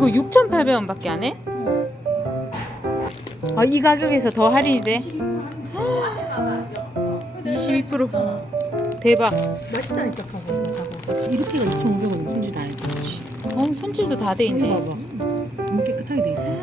이거 6,800원밖에 안 해? 아, 이 가격에서 더 할인이 돼? 22%. 대박. 맛있다니까 봐봐. 이렇게가 2,500원 손질 다 해도 그렇지. 손질도 다 돼 여기 있네. 봐봐. 너무 깨끗하게 돼 있지.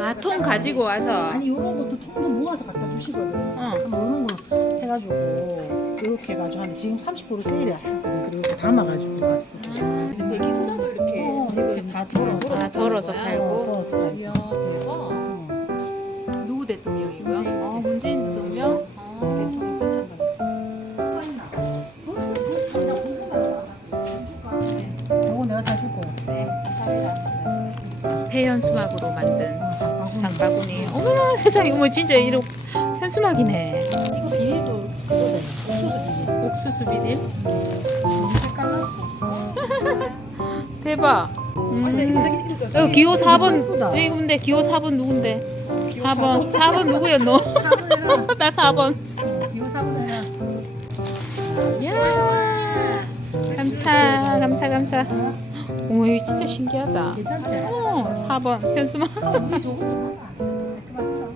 아, 통 가지고 와서. 아니 요런 것도 통도 모아서 갖다 주시거든. 한번 요런 거 해가지고 이렇게 해가지고 하는데 지금 30% 세일이 했거든. 그리고 이렇게 담아가지고 갔어. 배기 소다도 이렇게 이렇게 지금 다 덜어. 아, 덜어서 팔고. 덜어서 팔고. 이야 대박. 누구 대통령이고요? 문재인 대통령. 대통령 반찬 이거 내가 다 줄 거야. 네 감사합니다. 폐연 수막으로 만든 장바구니. 장바구니. 어머나 세상에, 어머 진짜 이런 현수막이네. 이거 비닐도 그거네. 옥수수 비닐. 옥수수 비닐. 너무 색깔나? 대박. 근데 이거 여기 기호 4번. 예쁘다. 이거 근데 기호 4번 누군데? 4번 누구야 너? 나 4번. 이거 사보다. 이야. 감사. 어머, 이거 진짜 신기하다. 괜찮지? 4번 현수막. 우리 저것도 하나. 이렇게 맛있어.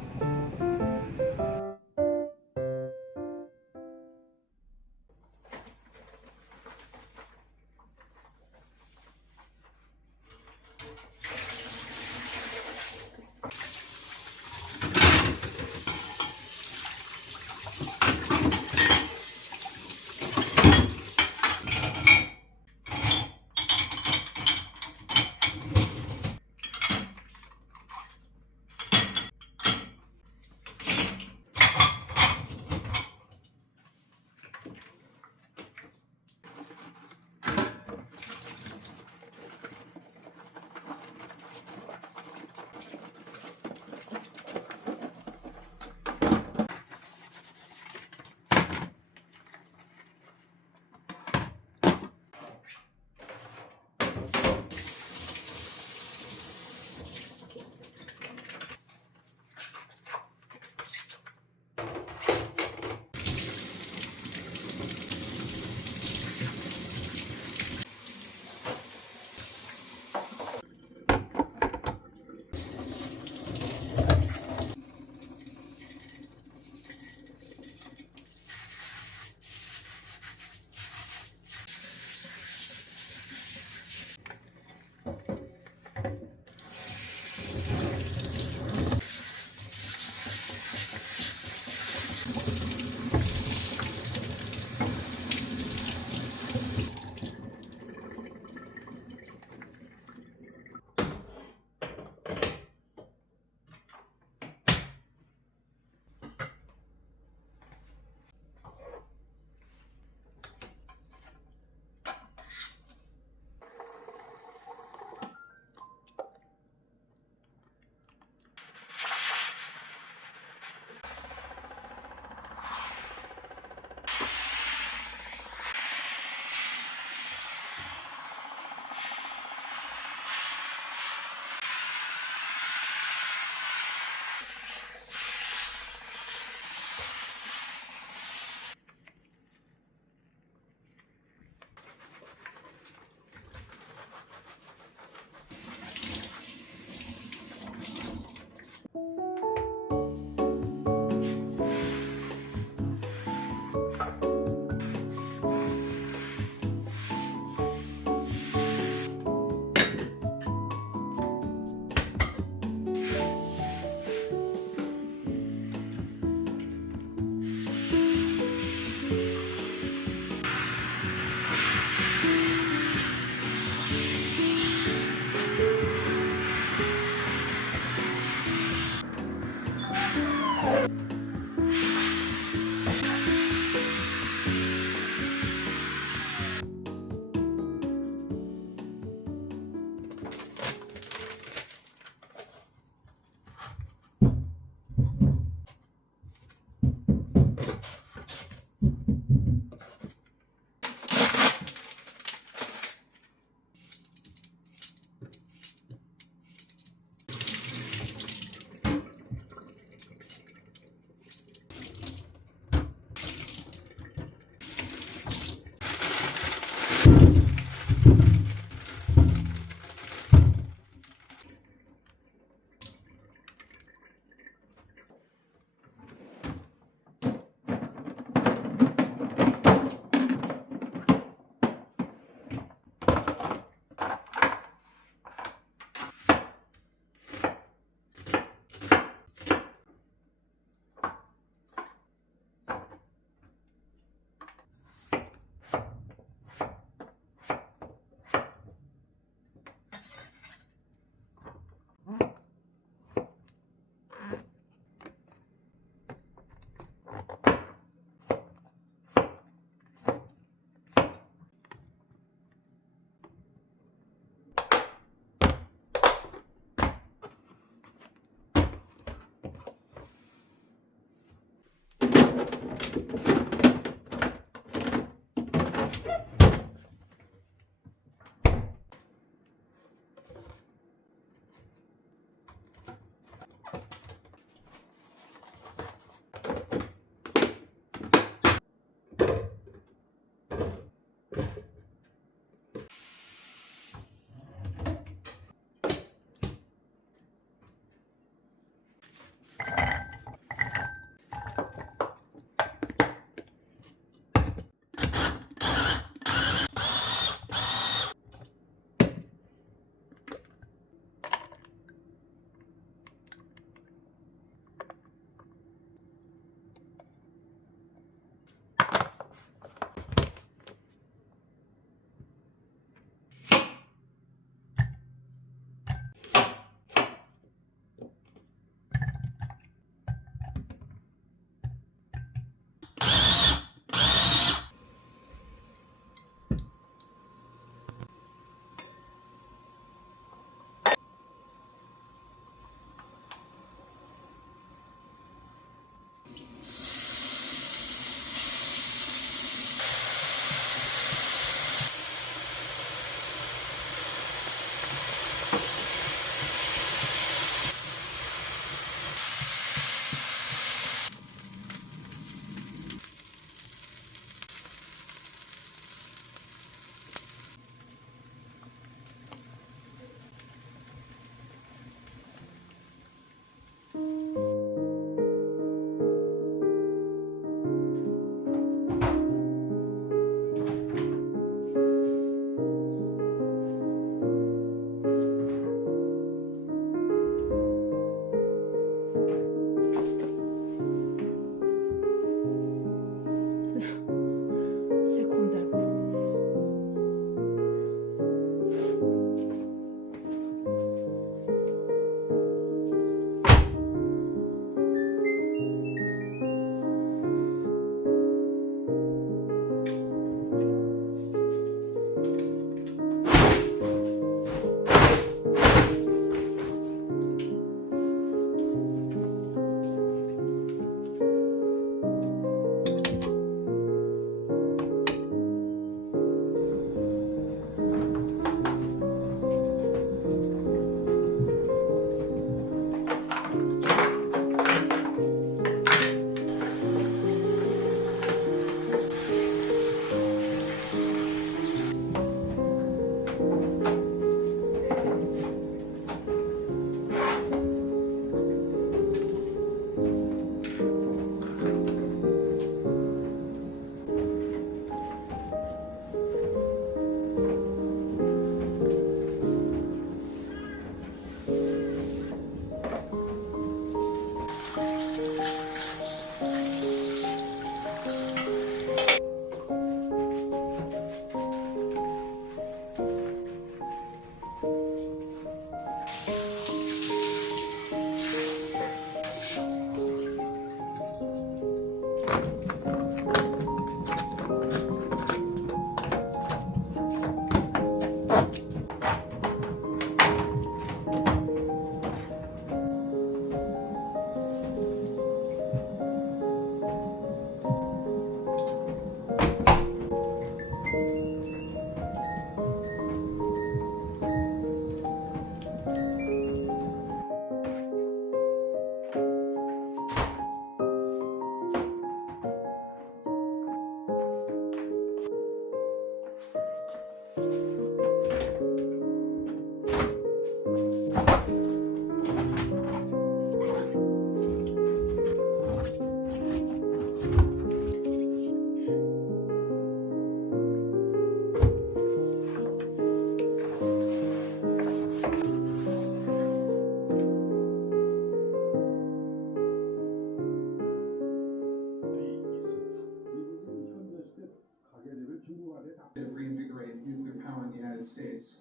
To reinvigorate nuclear power in the United States.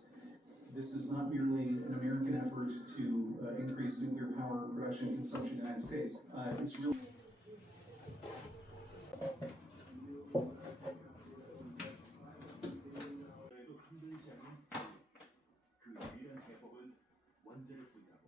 This is not merely an American effort to increase nuclear power production and consumption in the United States. It's really 흔들지 않는 그 유일한 해법은 원자를 뿐이라고.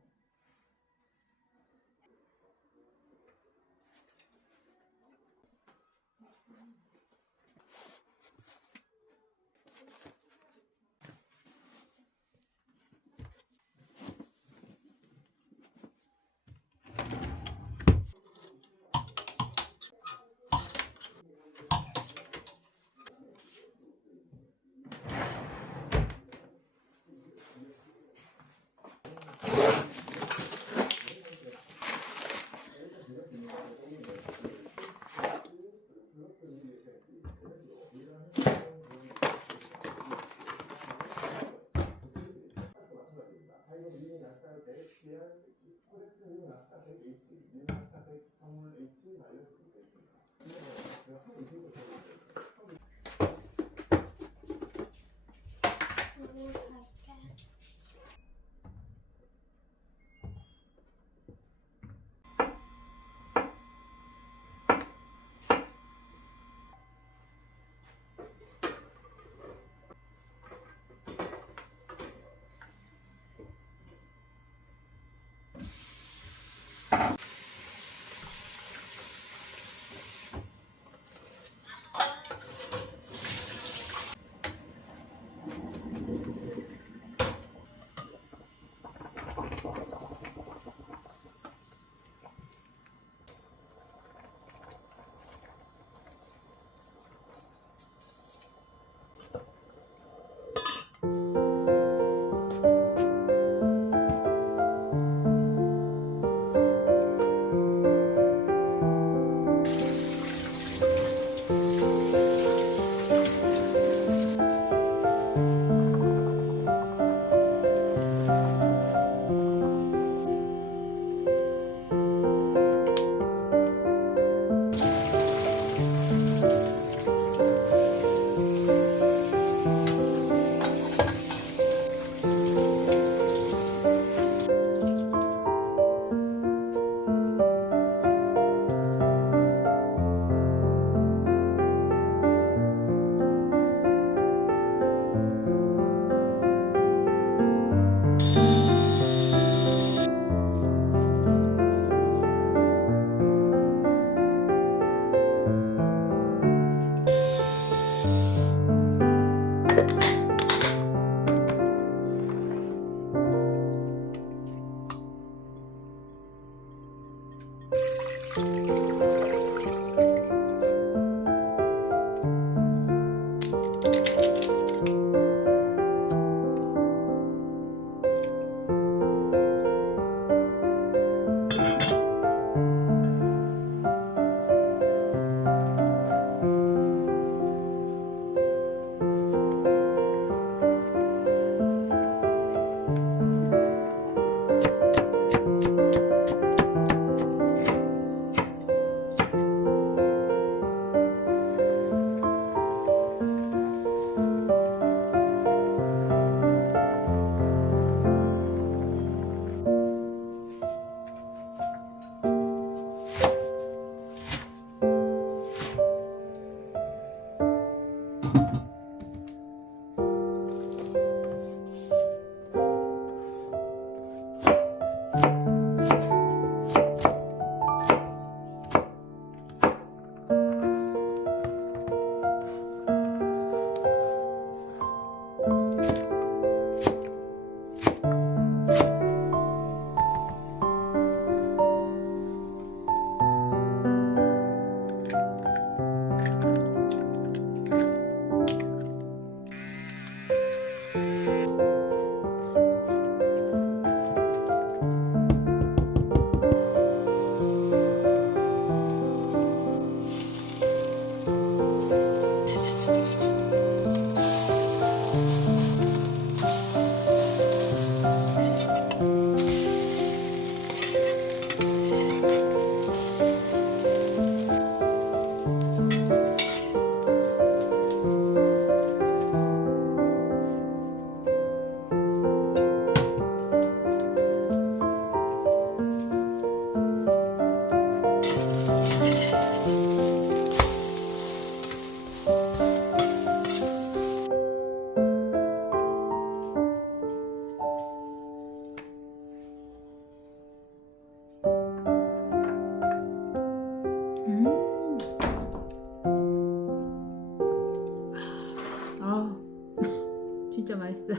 진짜 맛있어.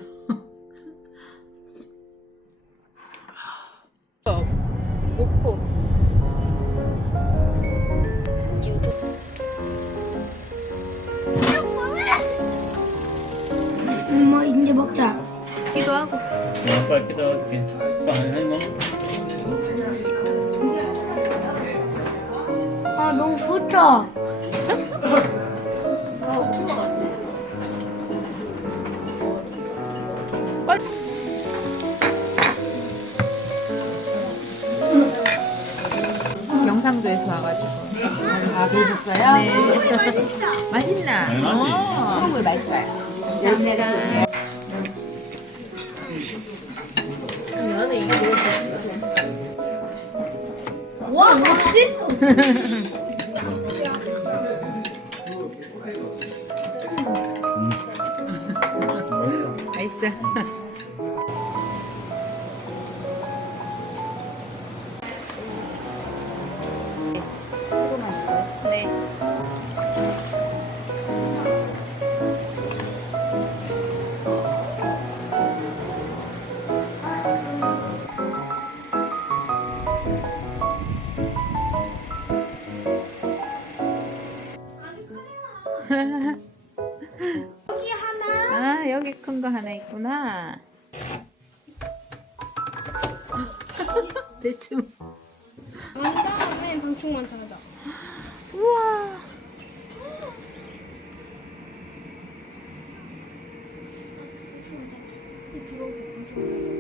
목포. 엄마 이제 먹자. 기도하고. 빨리 기도할게. 빨리 먹어. 아 너무 붙어. 경상도에서 와가지고. 아, 그러셨어요? 네. 맛있나? 한국에 맛있어요. 와 맛있어. 맛있어. 네. 여기 하나. 아, 여기 큰 거 하나 있구나. 대충. 다음에 방충만 타자. 우와. 들어오고 방충.